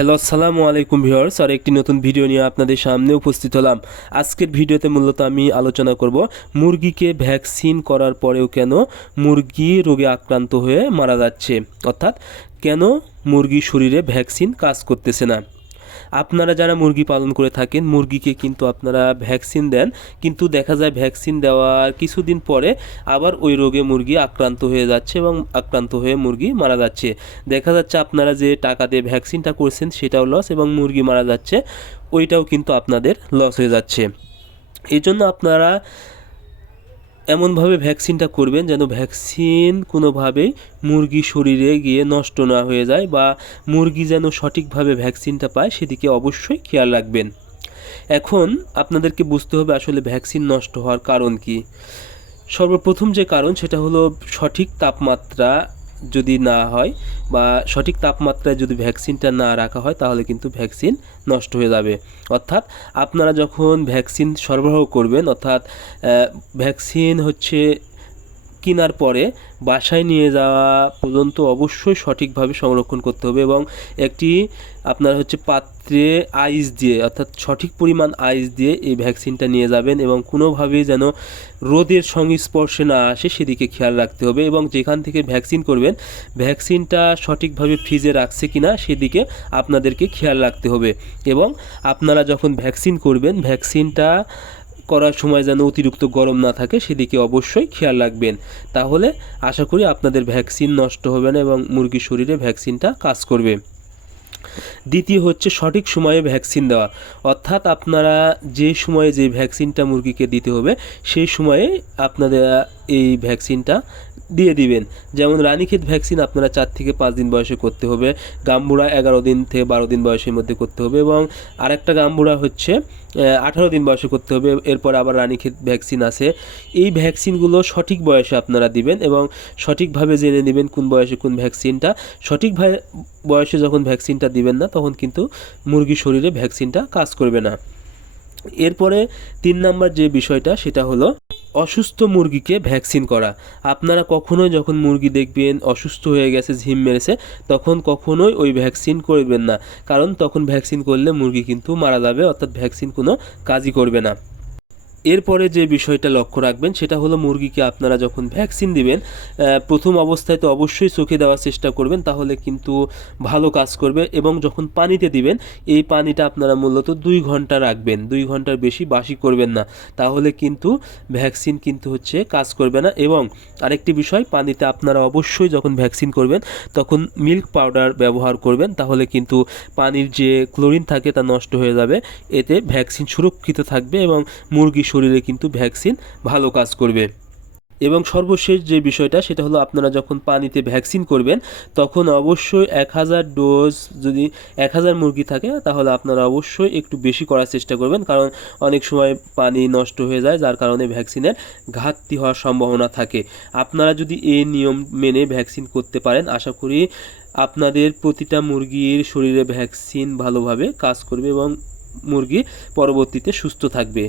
Hello আসসালামু আলাইকুম viewers, আর একটি নতুন ভিডিও নিয়ে আপনাদের সামনে উপস্থিত হলাম। আজকের ভিডিওতে মূলত আমি আলোচনা করব মুরগিকে ভ্যাকসিন করার পরেও কেন মুরগি রোগে আক্রান্ত হয়ে মারা যাচ্ছে, অর্থাৎ কেন মুরগির শরীরে ভ্যাকসিন কাজ করতেছে না। আপনারা যারা মুরগি পালন করে থাকেন, মুরগিকে কিন্তু আপনারা ভ্যাকসিন দেন, কিন্তু দেখা যায় ভ্যাকসিন দেওয়ার কিছুদিন পরে আবার ওই রোগে মুরগি আক্রান্ত হয়ে যাচ্ছে এবং আক্রান্ত হয়ে মুরগি মারা যাচ্ছে। দেখা যাচ্ছে আপনারা যে টাকা দিয়ে ভ্যাকসিনটা করছেন সেটাও লস, এবং মুরগি মারা যাচ্ছে ওইটাও কিন্তু আপনাদের লস হয়ে যাচ্ছে। এই জন্য আপনারা এমনভাবে ভ্যাকসিনটা করবেন যেন ভ্যাকসিন কোনোভাবেই মুরগি শরীরে গিয়ে নষ্ট না হয়ে যায়, বা মুরগি যেন সঠিকভাবে ভ্যাকসিনটা পায় সেদিকে অবশ্যই খেয়াল রাখবেন। এখন আপনাদেরকে বুঝতে হবে আসলে ভ্যাকসিন নষ্ট হওয়ার কারণ কি। সর্বপ্রথম যে কারণ সেটা হলো সঠিক তাপমাত্রা যদি না হয়, বা সঠিক তাপমাত্রায় যদি ভ্যাকসিনটা না রাখা হয় তাহলে কিন্তু ভ্যাকসিন নষ্ট হয়ে যাবে। অর্থাৎ আপনারা যখন ভ্যাকসিন সরবরাহ করবেন, অর্থাৎ ভ্যাকসিন কেনার পরে বাসায় নিয়ে যাওয়া পর্যন্ত অবশ্যই সঠিকভাবে সংরক্ষণ করতে হবে, এবং একটি আপনার পাত্রে আইস দিয়ে, অর্থাৎ সঠিক পরিমাণ আইস দিয়ে এই ভ্যাকসিনটা নিয়ে যাবেন, এবং কোনোভাবেই যেন রোদের সংস্পর্শে না আসে সেদিকে খেয়াল রাখতে হবে। এবং যেখান থেকে ভ্যাকসিন করবেন ভ্যাকসিনটা সঠিকভাবে ফ্রিজে রাখছে কিনা সেদিকে আপনাদেরকে খেয়াল রাখতে হবে। এবং আপনারা যখন ভ্যাকসিন করবেন ভ্যাকসিনটা করার সময় যেন অতিরিক্ত গরম না থাকে সেদিকে অবশ্যই খেয়াল রাখবেন। তাহলে আশা করি আপনাদের ভ্যাকসিন নষ্ট হবে না এবং মুরগির শরীরে ভ্যাকসিনটা কাজ করবে। দ্বিতীয় সঠিক সময়ে ভ্যাকসিন দেওয়া, অর্থাৎ আপনারা যে সময়ে যে ভ্যাকসিনটা মুরগিকে দিতে হবে সেই সময়ে আপনারা এই ভ্যাকসিনটা দিয়ে দিবেন। যেমন রানীক্ষেত ভ্যাকসিন আপনারা 4 থেকে 5 দিন বয়সে করতে হবে, গাম্বুরা 11 দিন থেকে 12 দিন বয়সের মধ্যে করতে হবে, এবং আরেকটা গাম্বুরা 18 দিন বয়সে করতে হবে। এরপর আবার রানীক্ষেত ভ্যাকসিন আছে। এই ভ্যাকসিনগুলো সঠিক বয়সে আপনারা দিবেন, এবং সঠিকভাবে জেনে নেবেন কোন বয়সে কোন ভ্যাকসিনটা। সঠিক বয়সে যখন ভ্যাকসিনটা দিবেন না তখন কিন্তু মুরগির শরীরে ভ্যাকসিনটা কাজ করবে না। এরপরে 3 নাম্বার যে বিষয়টা সেটা হলো অসুস্থ মুরগিকে ভ্যাকসিন করা। আপনারা কখনোই যখন মুরগি দেখবেন অসুস্থ হয়ে গেছে, ঝিম মেরেছে, তখন কখনোই ওই ভ্যাকসিন করবেন না, কারণ তখন ভ্যাকসিন করলে মুরগি কিন্তু মারা যাবে, অর্থাৎ ভ্যাকসিন কোনো কাজই করবে না। এরপরে যে বিষয়টা লক্ষ্য রাখবেন সেটা হলো মুরগিকে আপনারা যখন ভ্যাকসিন দিবেন প্রথম অবস্থায় তো অবশ্যই চোখে দেওয়ার চেষ্টা করবেন, তাহলে কিন্তু ভালো কাজ করবে। এবং যখন পানিতে দিবেন এই পানিটা আপনারা মূলত 2 ঘন্টা রাখবেন, 2 ঘন্টার বেশি বাসি করবেন না, তাহলে কিন্তু ভ্যাকসিন কিন্তু কাজ করবে না। এবং আরেকটি বিষয়, পানিতে আপনারা অবশ্যই যখন ভ্যাকসিন করবেন তখন মিল্ক পাউডার ব্যবহার করবেন, তাহলে কিন্তু পানির যে ক্লোরিন থাকে তা নষ্ট হয়ে যাবে, এতে ভ্যাকসিন সুরক্ষিত থাকবে এবং মুরগির শরীরে কিন্তু ভ্যাকসিন ভালো কাজ করবে। এবং সর্বশেষ যে বিষয়টা সেটা হলো আপনারা যখন পানিতে ভ্যাকসিন করবেন তখন অবশ্যই 1000 ডোজ, যদি 1000 মুরগি থাকে তাহলে আপনারা অবশ্যই একটু বেশি করার চেষ্টা করবেন, কারণ অনেক সময় পানি নষ্ট হয়ে যায় যার কারণে ভ্যাকসিনের ঘাটতি হওয়ার সম্ভাবনা থাকে। আপনারা যদি এই নিয়ম মেনে ভ্যাকসিন করতে পারেন আশা করি আপনাদের প্রতিটা মুরগির শরীরে ভ্যাকসিন ভালোভাবে কাজ করবে এবং মুরগি পরবর্তীতে সুস্থ থাকবে।